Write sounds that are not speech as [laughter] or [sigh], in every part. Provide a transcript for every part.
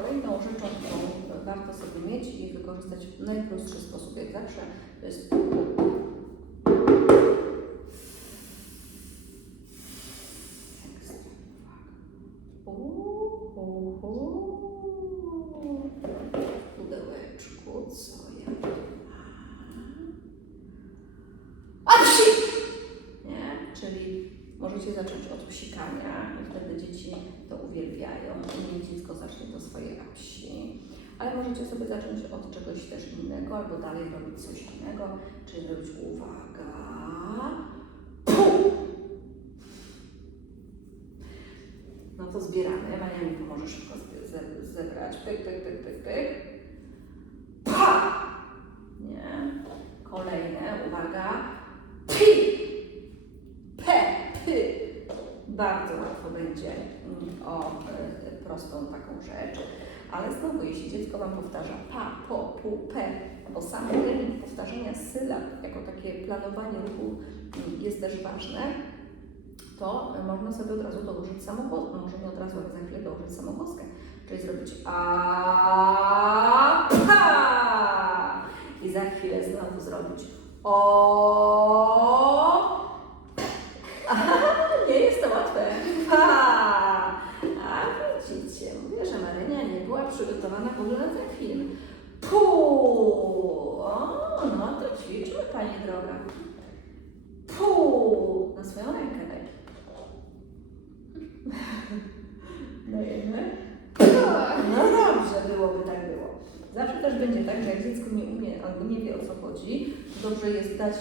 kolejną rzeczą, którą warto sobie mieć i wykorzystać w najprostszy sposób, jak zawsze, to jest? Czyli możecie zacząć od psikania i wtedy dzieci to uwielbiają niech dziecko zacznie to swoje apsi. Ale możecie sobie zacząć od czegoś też innego, albo dalej robić coś innego, czyli robić uwaga. No to zbieramy. Mania mi pomoże szybko zebrać. Pyk, pyk, pyk, pyk, pyk. Pa! Nie. Kolejne, uwaga. Pi! P, py. Bardzo będzie mm, o e, prostą taką rzecz. Ale znowu, jeśli dziecko Wam powtarza pa, po, pu, pe, bo sam trening powtarzania sylab, jako takie planowanie ruchu mm, jest też ważne, to można sobie od razu dołożyć samogłoskę. Może nie od razu, ale za chwilę dołożyć samogłoskę. Czyli zrobić a, pa! I za chwilę znowu zrobić o, nie jest to łatwe. Pa! A widzicie, mówię, że Marynia nie była na ten film. Pu! O, no to ćwiczmy, Pani droga. Pu! Na swoją rękę daj. [laughs] Dajemy. No dobrze, byłoby tak było. Zawsze też będzie tak, że jak dziecko nie umie albo nie wie o co chodzi, to dobrze jest dać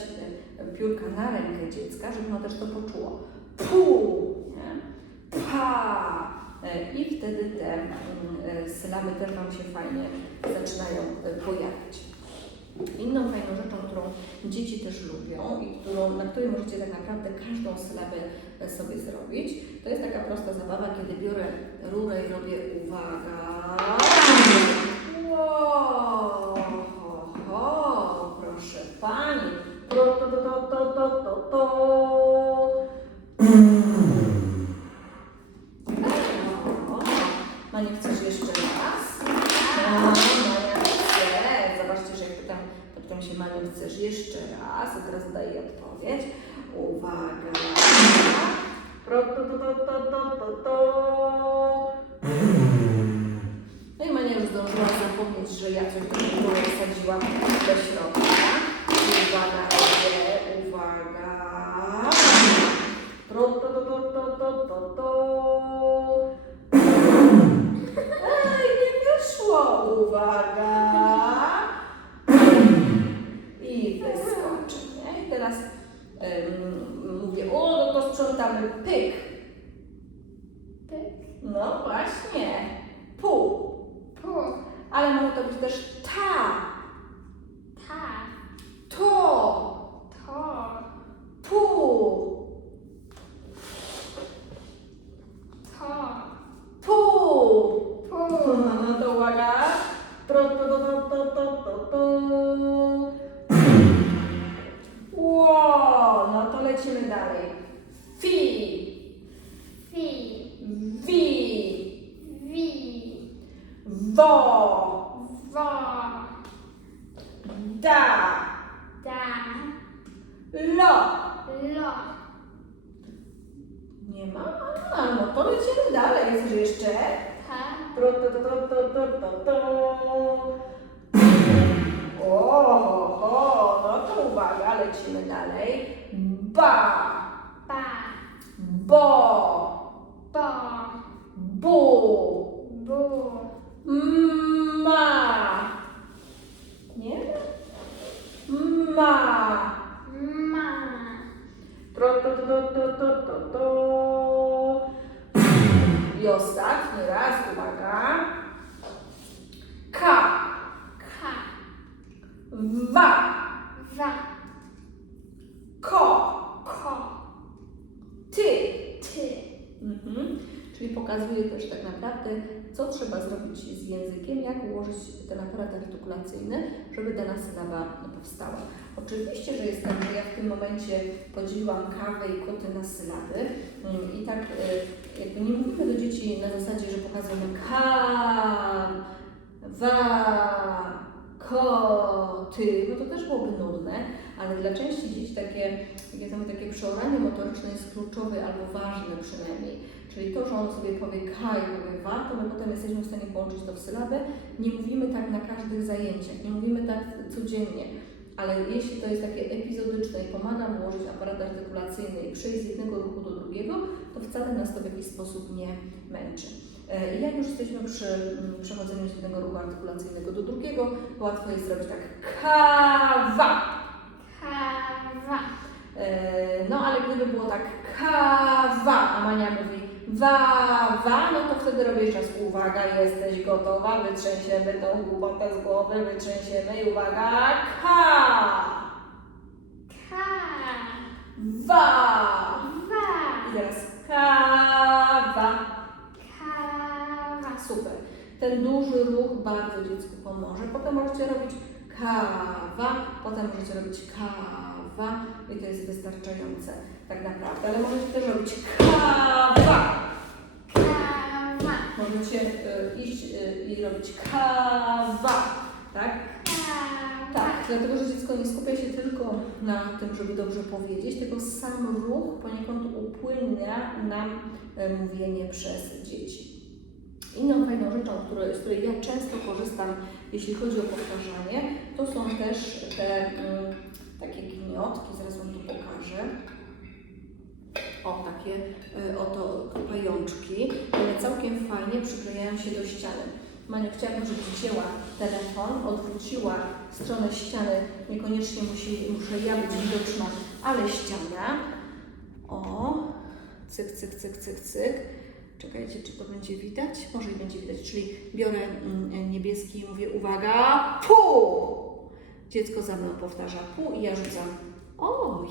e, piórka na rękę dziecka, żeby ono też to poczuło. Pu! Nie? Pa! E, I wtedy te mm, sylaby też Wam się fajnie zaczynają e, pojawiać. Inną fajną rzeczą, którą dzieci też lubią i którą, na której możecie tak naprawdę każdą sylabę e, sobie zrobić, to jest taka prosta zabawa, kiedy biorę rurę i robię uwaga. Wow, ho, proszę Pani. To, to, to, to, to, to, to, wsadziłam do środka. Uwaga, robię, uwaga. Pro, to, to, to, to, to, to, to. Ej, nie wyszło, uwaga. I wyskoczy, nie? I teraz ym, mówię, o, no to sprzątamy pyk. Pyk. No właśnie, pół. Pu. Ale może to być też Ta. To, To. pół, To. pół. Pu. No to uwaga. To, to, to, to, to, to, to, to. Ło, no to lecimy dalej. Fi, Fi. wi, Wi. wo, Wo. Da. Lo. Lo. Nie ma? A, no to lecimy dalej. Chcesz jeszcze? Ta. To, to, to, to, to, to, to, to. O, ho, ho, no to uwaga, lecimy dalej. Ba, Ba. bo, Bo. bu, Bu. ma. Nie? Ma. To, to, to, to, to, to, to. I ostatni raz, uwaga. Ka, Ka. wa, Wa. ko, Ko. ty. Ty. Mhm. Czyli pokazuje też tak naprawdę, co trzeba zrobić z językiem, jak ułożyć ten aparat artykulacyjny, żeby dana sylaba powstała. Oczywiście, że jest tak, że ja w tym momencie podzieliłam kawę i koty na sylaby mm, i tak y, jakby nie mówimy do dzieci na zasadzie, że pokazujemy kawa, wa, koty, no to też byłoby nudne, ale dla części dzieci takie, takie, takie przeoranie motoryczne jest kluczowe albo ważne przynajmniej. Czyli to, że on sobie powie ka i powie wa, to my potem jesteśmy w stanie połączyć to w sylabę. Nie mówimy tak na każdych zajęciach, nie mówimy tak codziennie. Ale jeśli to jest takie epizodyczne i pomaga mu ułożyć aparat artykulacyjny i przejść z jednego ruchu do drugiego, to wcale nas to w jakiś sposób nie męczy. E, I jak już jesteśmy przy mm, przechodzeniu z jednego ruchu artykulacyjnego do drugiego, łatwo jest zrobić tak kawa. kawa, E, No ale gdyby było tak kawa, a Mania mówi wawa, no to wtedy robię czas. Uwaga, jesteś gotowa, wytrzęsiemy tą głupotę z głowy, wytrzęsiemy i uwaga, ka, ka, wa. wa, I teraz kawa. Super. Ten duży ruch bardzo dziecku pomoże. Potem możecie robić kawa, potem możecie robić kawa i to jest wystarczające tak naprawdę. Ale możecie też robić kawa. kawa, Możecie y, iść y, i robić kawa, tak? kawa, Tak, dlatego że dziecko nie skupia się tylko na tym, żeby dobrze powiedzieć, tylko sam ruch poniekąd upłynnia nam e, mówienie przez dzieci. Inną fajną rzeczą, której, z której ja często korzystam, jeśli chodzi o powtarzanie, to są też te mm, takie gniotki, zaraz Wam to pokażę. O, takie y, oto pajączki. One całkiem fajnie przyklejają się do ściany. Maniu, chciałabym, żebyś wzięła telefon, odwróciła stronę ściany. Niekoniecznie musi, muszę ja być widoczna, ale ściana. O, cyk, cyk, cyk, cyk, cyk. Czekajcie, czy to będzie widać? Może i będzie widać. Czyli biorę mm, niebieski i mówię uwaga, pu! Dziecko za mną powtarza pu i ja rzucam. O,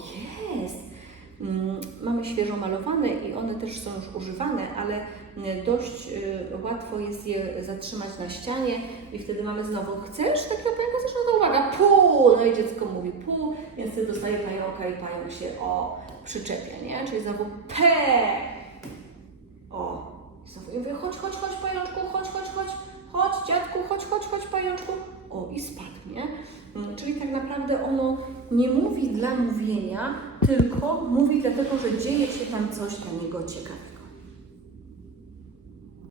jest! Mm, Mamy świeżo malowane i one też są już używane, ale mm, dość y, łatwo jest je zatrzymać na ścianie i wtedy mamy znowu, chcesz takiego pająka? Chcesz? No to uwaga, pu! No i dziecko mówi pu, więc wtedy dostaje pająka i pająk się o przyczepia, nie? Czyli znowu p. O, i znowu i mówię, chodź, chodź, chodź pajączku, chodź, chodź, chodź, chodź dziadku, chodź, chodź, chodź pajączku. O, i spadł, nie? Mm, Czyli tak naprawdę ono nie mówi dla mówienia, tylko mówi dlatego, że dzieje się tam coś dla niego ciekawego.